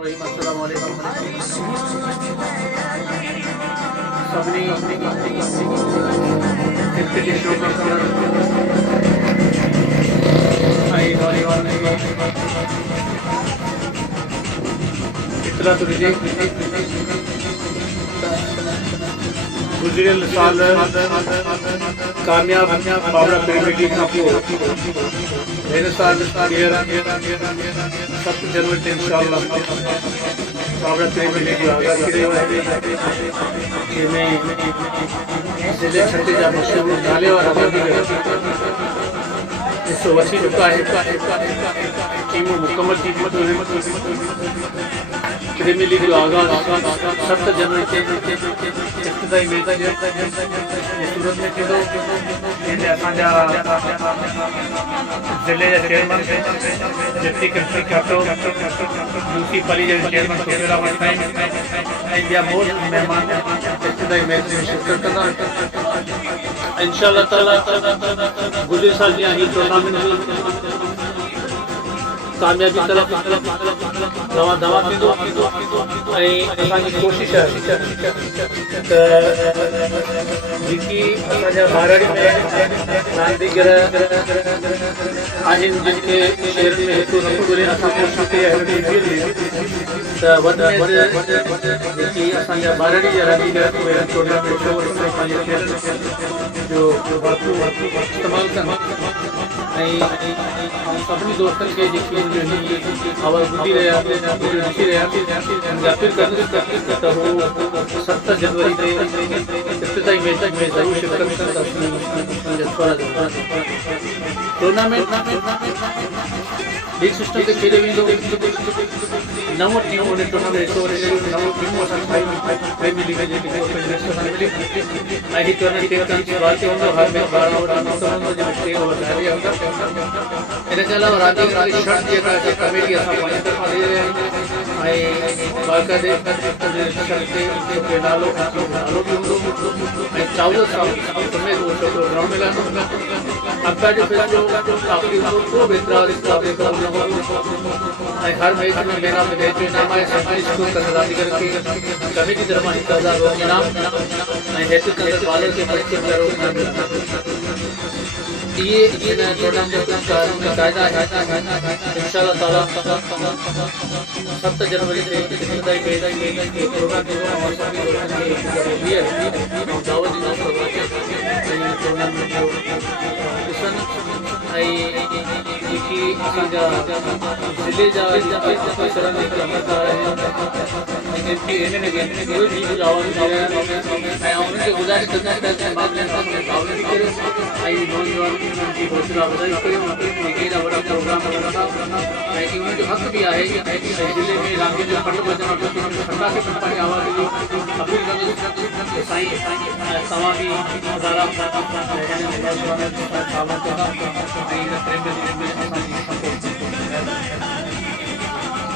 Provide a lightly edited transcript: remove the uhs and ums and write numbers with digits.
अस्सलामु अलैकुम सभी क्रिकेट शो का कलर आई नौजवान इतना तो गुजरियल साल कामयाब बाबरा प्रीमियर लीग का मेरे साथ 7 जनवरी से इंशाअल्लाह बाबरा प्रीमियर लीग आगाज करे हुए में जिले छत्तीस जा मशहूर नाले और आबादी में इस वसी चुका है टीमों मुकम्मल प्रीमियर लीग जो आगाज 7 जनवरी से इब्तिदाई मैच सूरत में थींदो जंहिंमें असांजा ज़िले जा chairman deputy commissioner captain UC पली जा चेयरमैन सुशीला वटनाई ऐं ॿिया मोस्ट महिमान इब्तिदाई मैच में शिरकत कंदा इंशाअल्लाह ताला गुज़िरियल साल जीअं ही टूर्नामेंट कामयाबी तरफ़ दवा थींदो ऐं असांजी कोशिशि आहे त जेकी असांजा महाराणी में रांदीगर आहिनि जिन खे शहरनि में हिकु नथो ॻोल्हे असां कोशिशि कई आहे त वधि में वधि जेकी असांजा महाराणी जा रांदीगर उहे टूर्नामेंट शो पंहिंजे खेलनि जो भरपूर इस्तेमालु कनि ऐं सभिनी दोस्तनि खे जेकी आवाज़ ॿुधी रहिया ॾिसी रहिया अपील कंदुसि त हू 7 जनवरी ते इब्तिदाई मैच में ज़रूरु शिरकत कंदासीं टूर्नामेंट लीग सिस्टम ते खेॾियो वेंदो 9 टीमूं उन टूर्नामेंट हिसो वठे 9 टीमूं असां प्रीमियर लीग जेकी ऐं ही टूर्नामेंट टे रात ते हूंदो हर मैच 12 ओवर हूंदो जंहिंमें 3 ओवर हारिया हूंदा इन जे अलावा रांदीगर वारी शर्त जेका कमेटी असां पंहिंजी तरफ़ां ॾेई रहिया आहियूं ऐं बाक़ाइदे शर्त ते नालो बि हूंदो ऐं 14 साल समेत उहो छोकिरो ग्राउंड में लहंदो अंपायर जो फ़ैसिलो आख़िरी हूंदो को बि एतिराज़ न हूंदो ऐं हर मैच में मैन ऑफ द मैच जो इनाम आहे 37 स्कोर कंदड़ रांदीगर खे कमेटी तरफ़ां 1000 इनाम ऐं हैट्रिक कंदड़ बॉलर खे 25,000 इनाम मिलंदो ये टूर्नामेंट का कायदा है इंशाअल्लाह ताला 7 जनवरी से इब्तिदाई मैच के प्रोग्राम के लिए दावत ॾींदा टूर्नामेंट जो ॾिसनि ऐं जेकी असांजा ज़िले जा कलाकार आहिनि उहे बि आवाज़ ऐं उन्हनि खे गुज़ारिश कंदासीं ऐं नौजवान की हौसला अफ़ज़ाई कयूं जेके एॾा वॾा प्रोग्राम कनि था ऐं उन्हनि जो हक़ बि आहे ज़िले में रांदियुनि जो फंड बचणु खटाखे पंहिंजी आवाज़ जी अपील कंदुसि साईं तव्हां बि हज़ारा नौजवाननि सां सामनो कंदा ऐं हिन प्रेम